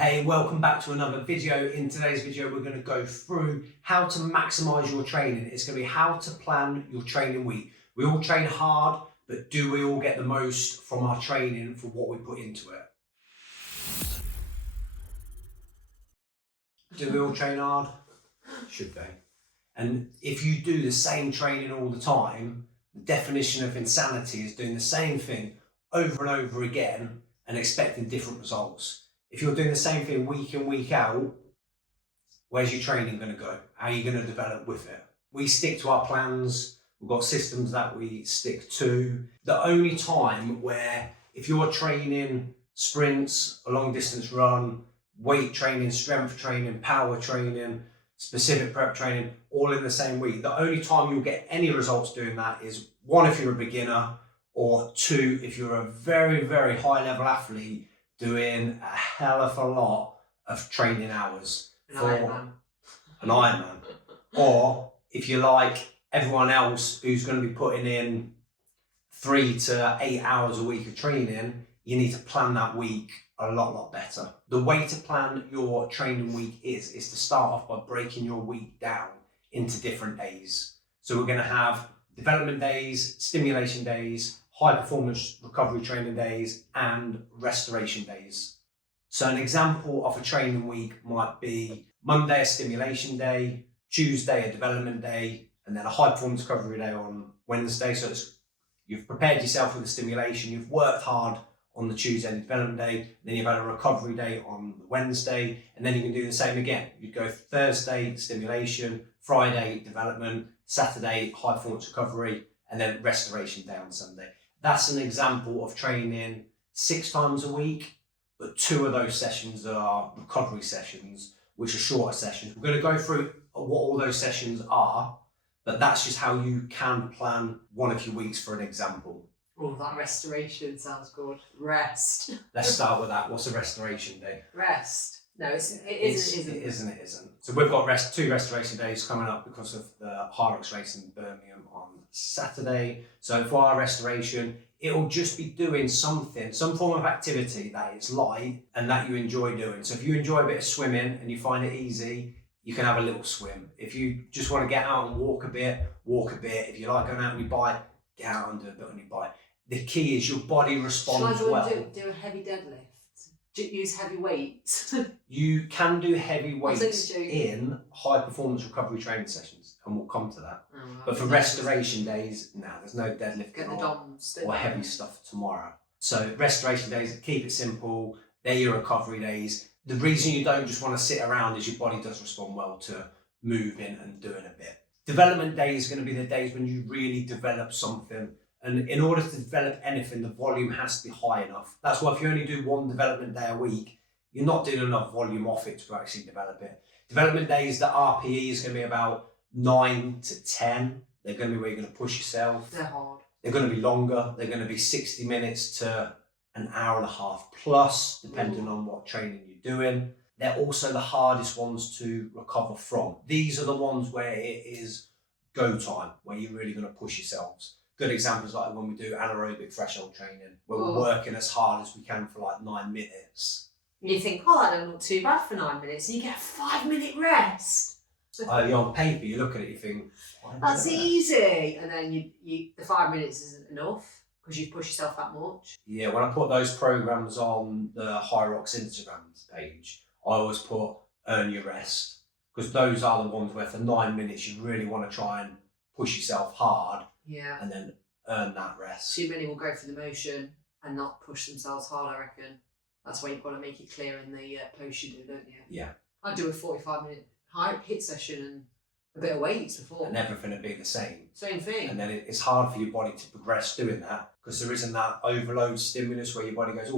Hey, welcome back to another video. In today's video, we're going to go through how to maximize your training. It's going to be how to plan your training week. We all train hard, but do we all get the most from our training for what we put into it? Do we all train hard? Should they? And if you do the same training all the time, the definition of insanity is doing the same thing over and over again and expecting different results. If you're doing the same thing week in, week out, where's your training going to go? How are you going to develop with it? We stick to our plans. We've got systems that we stick to. The only time where if you're training sprints, a long distance run, weight training, strength training, power training, specific prep training, all in the same week, the only time you'll get any results doing that is one, if you're a beginner, or two, if you're a very, very high level athlete doing a hell of a lot of training hours. An Ironman. Or if you're like everyone else who's going to be putting in 3 to 8 hours a week of training, you need to plan that week a lot better. The way to plan your training week is to start off by breaking your week down into different days. So we're going to have development days, stimulation days, high performance recovery training days, and restoration days. So an example of a training week might be Monday, a stimulation day, Tuesday, a development day, and then a high performance recovery day on Wednesday. So you've prepared yourself with the stimulation, you've worked hard on the Tuesday and development day, then you've had a recovery day on the Wednesday, and then you can do the same again. You'd go Thursday, stimulation, Friday, development, Saturday, high performance recovery, and then restoration day on Sunday. That's an example of training 6 times a week, but 2 of those sessions are recovery sessions, which are shorter sessions. We're going to go through what all those sessions are, but that's just how you can plan one of your weeks for an example. Oh, that restoration sounds good. Rest. Let's start with that. What's a restoration day? Rest. No, it isn't. So we've got 2 restoration days coming up because of the Hyrox race in Birmingham on Saturday. So for our restoration, it'll just be doing something, some form of activity that is light and that you enjoy doing. So if you enjoy a bit of swimming and you find it easy, you can have a little swim. If you just want to get out and walk a bit, walk a bit. If you like going out on your bike, get out and do a bit on your bike. The key is your body responds well. Do a heavy deadlift? Use heavy weights? You can do heavy weights in high performance recovery training sessions, and we'll come to that. But for restoration days, there's no deadlifting or heavy stuff tomorrow. So restoration days, keep it simple. They're your recovery days. The reason you don't just want to sit around is your body does respond well to moving and doing a bit. Development day is going to be the days when you really develop something. And in order to develop anything, the volume has to be high enough. That's why if you only do 1 development day a week, you're not doing enough volume off it to actually develop it. Development days, the RPE is going to be about 9 to 10. They're going to be where you're going to push yourself. They're hard. They're going to be longer. They're going to be 60 minutes to an hour and a half plus, depending on what training you're doing. They're also the hardest ones to recover from. These are the ones where it is go time, where you're really going to push yourselves. Good examples like when we do anaerobic threshold training, where we're working as hard as we can for like 9 minutes. You think, that don't look too bad for 9 minutes, and you get a 5-minute rest. On paper, you look at it, you think, that's easy. And then the 5 minutes isn't enough because you've pushed yourself that much. Yeah, when I put those programs on the Hyrox Instagram page, I always put earn your rest, because those are the ones where for 9 minutes you really want to try and push yourself hard. Yeah. And then earn that rest. Too many will go through the motion and not push themselves hard, I reckon. That's why you've got to make it clear in the post you do, don't you? Yeah. I do a 45-minute HIIT session and a bit of weights before. And everything would be the same. Same thing. And then it's hard for your body to progress doing that, because there isn't that overload stimulus where your body goes,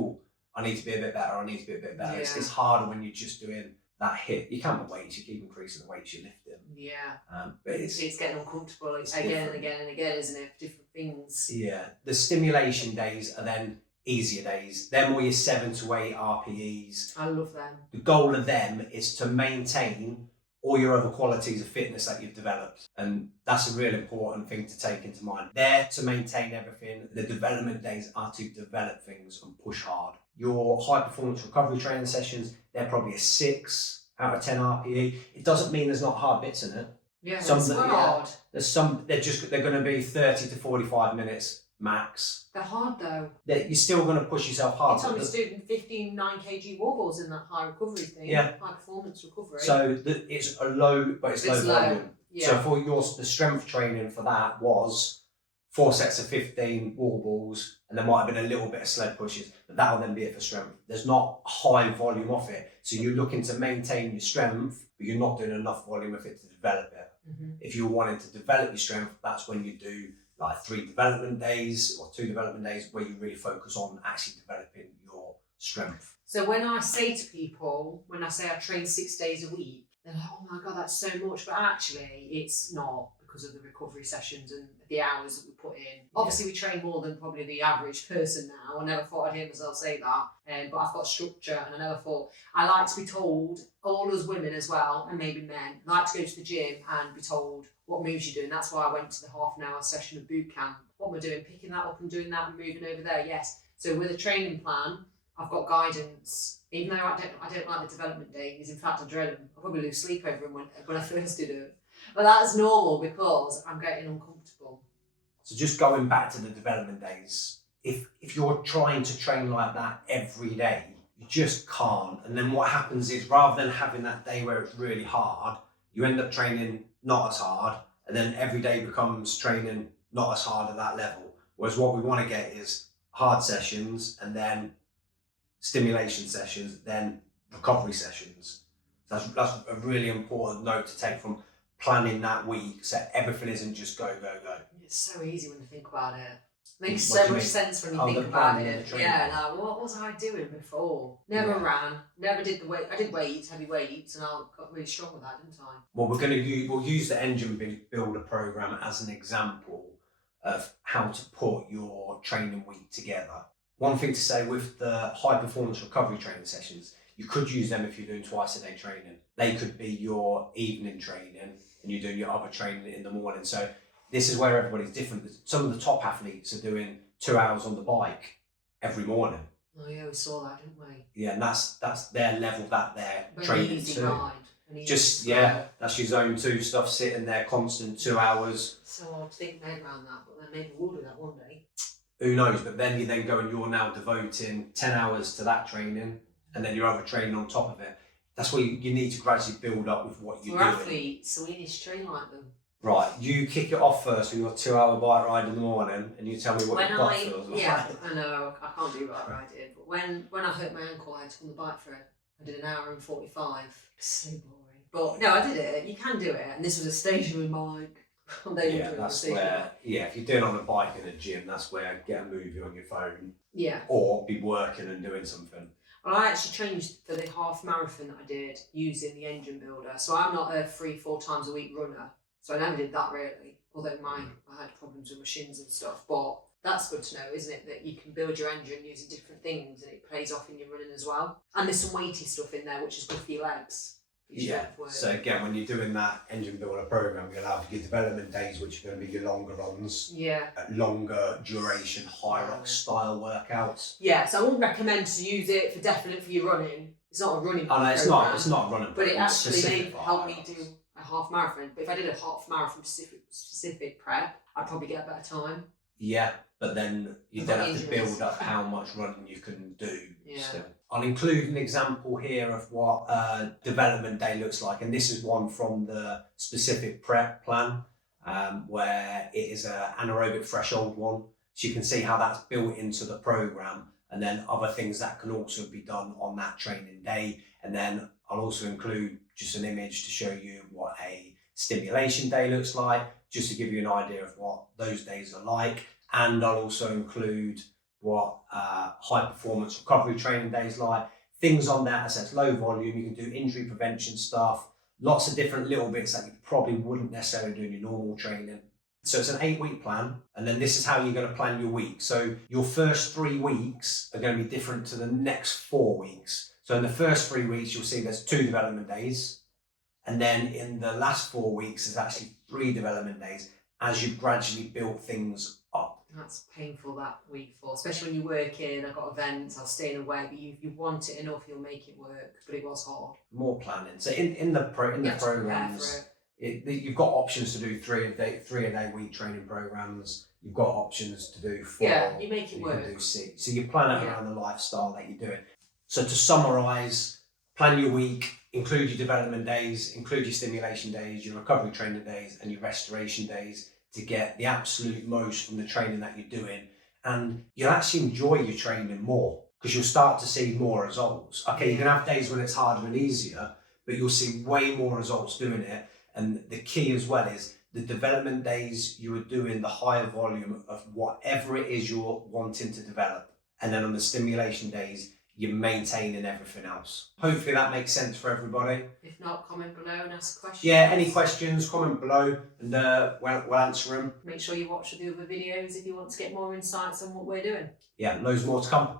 I need to be a bit better, I need to be a bit better. Yeah. It's harder when you're just doing that hit. You can't weights, you keep increasing the weights you're lifting. Yeah. But it's getting uncomfortable again and again and again, isn't it? Different things. Yeah. The stimulation days are then easier days. They're more your 7 to 8 RPEs. I love them. The goal of them is to maintain all your other qualities of fitness that you've developed. And that's a real important thing to take into mind. They're to maintain everything. The development days are to develop things and push hard. Your high performance recovery training sessions, they're probably a 6 out of 10 RPE. It doesn't mean there's not hard bits in it. Yeah, Some it's that- hard. There's some, they're going to be 30 to 45 minutes max. They're hard though. You're still going to push yourself hard. You told me to do 15 9 kg wall balls in that high recovery thing. Yeah. High performance recovery. So it's a low, but it's low volume. Yeah. So for the strength training for that was 4 sets of 15 wall balls, and there might have been a little bit of sled pushes, but that will then be it for strength. There's not high volume of it. So you're looking to maintain your strength, but you're not doing enough volume of it to develop it. Mm-hmm. If you're wanting to develop your strength, that's when you do like 3 development days or 2 development days where you really focus on actually developing your strength. So when I say to people, when I say I train 6 days a week, they're like, oh my God, that's so much. But actually, it's not, because of the recovery sessions and the hours that we put in. Obviously, we train more than probably the average person now. I never thought I'd hear myself say that. But I've got structure, and I never thought. I like to be told, all us women as well, and maybe men, like to go to the gym and be told what moves you're doing. That's why I went to the half an hour session of boot camp. What am I doing? Picking that up and doing that and moving over there. Yes. So with a training plan, I've got guidance. Even though I don't like the development days. In fact, I dread them. I probably lose sleep over them when I first did it. But that's normal because I'm getting uncomfortable. So just going back to the development days, if you're trying to train like that every day, you just can't. And then what happens is, rather than having that day where it's really hard, you end up training not as hard, and then every day becomes training not as hard at that level. Whereas what we want to get is hard sessions, and then stimulation sessions, then recovery sessions. That's a really important note to take from planning that week, so everything isn't just go, go, go. It's so easy when you think about it. Makes What do so you much mean? sense when you Oh, think the about planning and it. the training. Yeah, like what was I doing before? Never Yeah. ran, never did the weight. I did weights, heavy weights, and I got really strong with that, didn't I? Well, we'll use the engine builder program as an example of how to put your training week together. One thing to say with the high performance recovery training sessions, you could use them if you're doing twice a day training. They could be your evening training and you're doing your other training in the morning. So this is where everybody's different. Some of the top athletes are doing 2 hours on the bike every morning. Oh yeah, we saw that, didn't we? Yeah, and that's their level that they're But training easy to. ride. Just, yeah, that's your zone 2 stuff, sitting there constant 2 hours. So I'd think made around that, but then maybe we'll do that one day. Who knows? But then you then go and you're now devoting 10 hours to that training, and then your other training on top of it. That's where you need to gradually build up with what you're We're doing. athletes, so we need to train like them. Right, you kick it off first with your 2 hour bike ride in the morning, and you tell me what your butt feels like. Yeah, I know, I can't do bike riding, but when I hurt my ankle, I had to go on the bike for it. I did an hour and 45. So boring. But no, I did it. You can do it, and this was a stationary bike. Yeah, that's where, if you're doing on a bike in a gym, that's where get a movie on your phone. Yeah. Or be working and doing something. Well, I actually trained for the half marathon that I did using the engine builder. So I'm not a 3-4 times a week runner. So I never did that really. Although I had problems with my shins and stuff. But that's good to know, isn't it? That you can build your engine using different things and it plays off in your running as well. And there's some weighty stuff in there which is good for your legs. Yeah, so again, when you're doing that engine builder program, you'll have your development days, which are going to be your longer runs, longer duration Hyrox style workouts. Yeah, so I wouldn't recommend to use it for definite for your running. It's not a running program. It's not running. But it actually may help me do a half marathon. But if I did a half marathon specific prep, I'd probably get a better time. Yeah, but then you then have to build up how much running you can do still. I'll include an example here of what a development day looks like, and this is one from the specific prep plan, where it is an anaerobic threshold one. So you can see how that's built into the program, and then other things that can also be done on that training day. And then I'll also include just an image to show you what a stimulation day looks like, just to give you an idea of what those days are like. And I'll also include what high performance recovery training days like. Things on that, as I said, low volume, you can do injury prevention stuff, lots of different little bits that you probably wouldn't necessarily do in your normal training. So it's an 8-week plan, and then this is how you're going to plan your week. So your first 3 weeks are going to be different to the next 4 weeks. So in the first 3 weeks, you'll see there's 2 development days. And then in the last 4 weeks, there's actually 3 development days as you gradually build things up. That's painful that week for, especially when you're working. I've got events, I'm staying away, but you want it enough, you'll make it work. But it was hard. More planning. So in the programs, you've got options to do three a day week training programs. You've got options to do 4. Yeah, you make it work. You can do 6. So you plan it around the lifestyle that you're doing. So to summarise, plan your week, include your development days, include your stimulation days, your recovery training days, and your restoration days to get the absolute most from the training that you're doing. And you'll actually enjoy your training more because you'll start to see more results. Okay, you can have days when it's harder and easier, but you'll see way more results doing it. And the key as well is the development days, you are doing the higher volume of whatever it is you're wanting to develop. And then on the stimulation days, you're maintaining everything else. Hopefully that makes sense for everybody. If not, comment below and ask questions. Yeah, any questions, comment below and we'll answer them. Make sure you watch the other videos if you want to get more insights on what we're doing. Yeah, loads more to come.